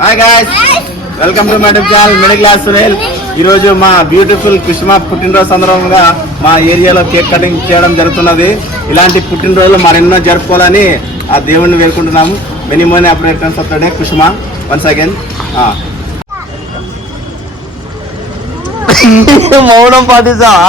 Hi guys, welcome to my YouTube channel middle class Sunil. ఈరోజు మా beautiful కుసుమ పుట్టినరోజు సందర్భంగా మా ఏరియాలో కేక్ కటింగ్ చేయడం జరుగుతున్నది. ఇలాంటి పుట్టినరోజులు మరెన్నో జరుపుకోవాలని ఆ దేవుడిని వేడుకుంటున్నాము. Many many happy returns of the day Kusuma once again. మౌనం పాటిస్తావా?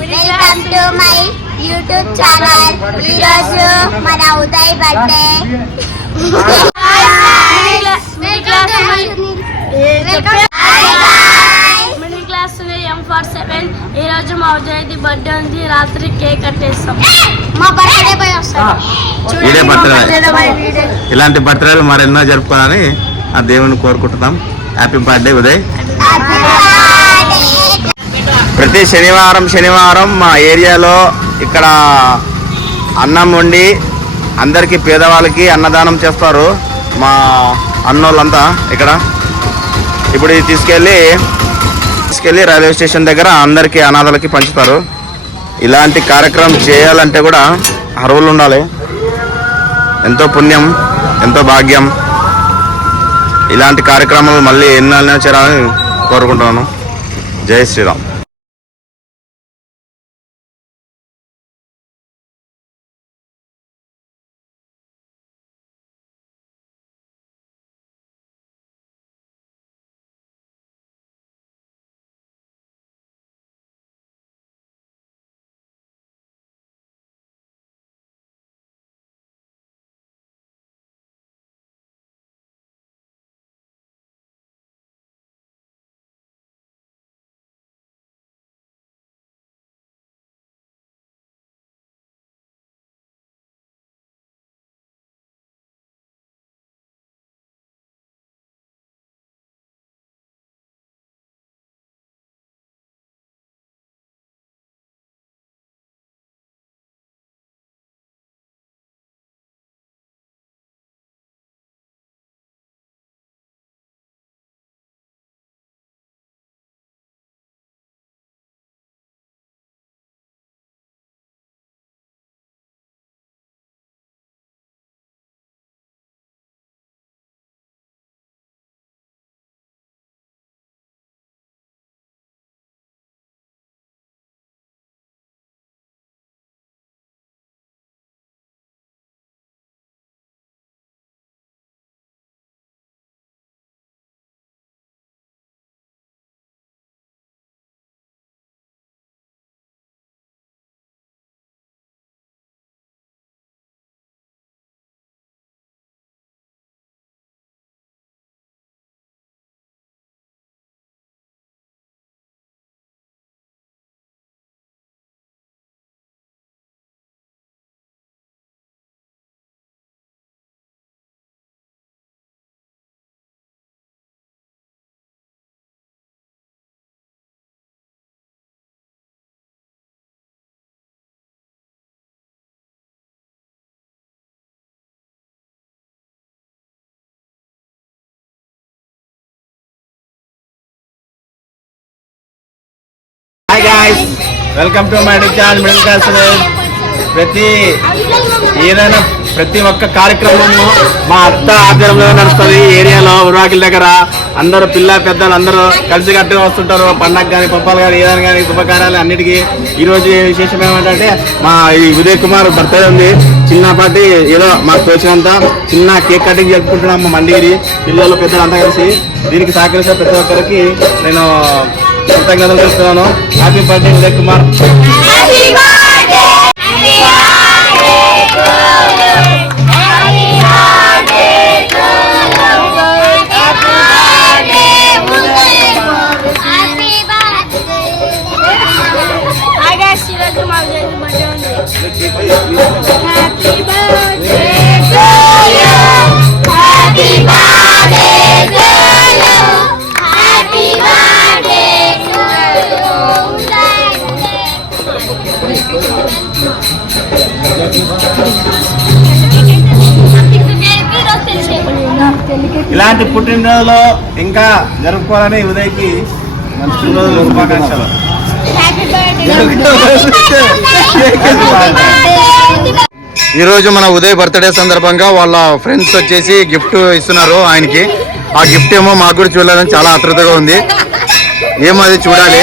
Welcome to my YouTube channel. ఈరోజు మన Uday birthday. Middle class M47. ఈరోజు మా ఉదయ్ది బర్త్డే ఉంది. రాత్రి కేక్ కట్టేస్తాం. మా బర్త్డే పోయి వస్తాం. ఇలాంటి బర్త్డేలు మరెన్నో జరుపుకోవాలని ఆ దేవుని కోరుకుంటున్నాం. Happy birthday Uday. ప్రతి శనివారం మా ఏరియాలో ఇక్కడ అన్నం వండి అందరికీ పేదవాళ్ళకి అన్నదానం చేస్తారు మా అన్నోళ్ళంతా. ఇక్కడ ఇప్పుడు తీసుకెళ్ళి రైల్వే స్టేషన్ దగ్గర అందరికీ అనాథలకి పంచుతారు. ఇలాంటి కార్యక్రమం చేయాలంటే కూడా అర్హులు ఉండాలి. ఎంతో పుణ్యం, ఎంతో భాగ్యం. ఇలాంటి కార్యక్రమాలు మళ్ళీ ఎన్నో చేయాలని కోరుకుంటున్నాను. జై Shriram. Hi guys, welcome to my YouTube channel middle class Sunil. ప్రతి ఒక్క కార్యక్రమము మా అత్త ఆధ్వర్యంలో నడుస్తుంది. ఏరియాలో ఉర్వాకిల దగ్గర అందరూ పిల్ల పెద్దలు అందరూ కలిసి కట్టుగా వస్తుంటారు. పండగ కానీ పప్పాలు కానీ ఏదైనా కానీ శుభకార్యాలు అన్నిటికీ. ఈరోజు విశేషం ఏమంటే మా ఈ ఉదయ్ కుమార్ బర్త్డే ఉంది. చిన్నపాటి ఏదో మాకు తోచినంత చిన్న కేక్ కటింగ్ జరుపుకుంటున్నాం మా మండిగిరి పిల్లలు పెద్దలు అంతా కలిసి. దీనికి సహకరించిన ప్రతి ఒక్కరికి నేను కృతజ్ఞతలు తెలుస్తున్నాను. Happy birthday Uday Kumar. ఇలాంటి పుట్టినరోజులో ఇంకా జరుపుకోవాలని ఉదయ్కి మంచి రోజు శుభాకాంక్షలు. ఈ రోజు మన ఉదయ్ బర్త్డే సందర్భంగా వాళ్ళ ఫ్రెండ్స్ వచ్చేసి గిఫ్ట్ ఇస్తున్నారు ఆయనకి. ఆ గిఫ్ట్ ఏమో మాకు కూడా చూడాలని చాలా ఆతృతగా ఉంది. ఏమో అది చూడాలి.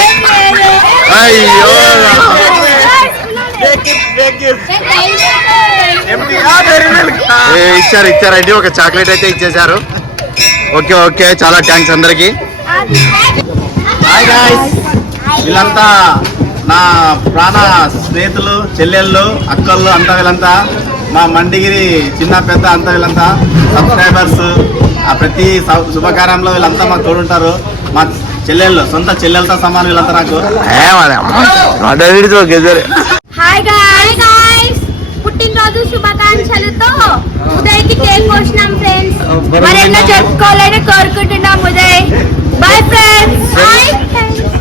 అయ్యో ఇచ్చారు అండి, ఒక చాక్లెట్ అయితే ఇచ్చేసారు. ఓకే ఓకే, చాలా థ్యాంక్స్ అందరికి. హాయ్ గాయ్స్, వీళ్ళంతా నా ప్రాణ స్నేహితులు, చెల్లెళ్ళు, అక్కళ్ళు అంతా. వీళ్ళంతా మా మండిగిరి చిన్న పెద్ద అంతా వీళ్ళంతా సబ్స్క్రైబర్స్. ఆ ప్రతి శుభకార్యంలో వీళ్ళంతా మాకు తోడుంటారు. మా చెల్లెళ్ళు, సొంత చెల్లెలతో సమానం వీళ్ళంతా నాకు. హాయ్ గాయ్స్, పుట్టినరోజు శుభాకాంక్షలతో ఉదయ్కి కేక్ కోసినాం ఫ్రెండ్స్. మరెన్నో జరుపుకోవాలని కోరుకుంటున్నాం ఉదయ్.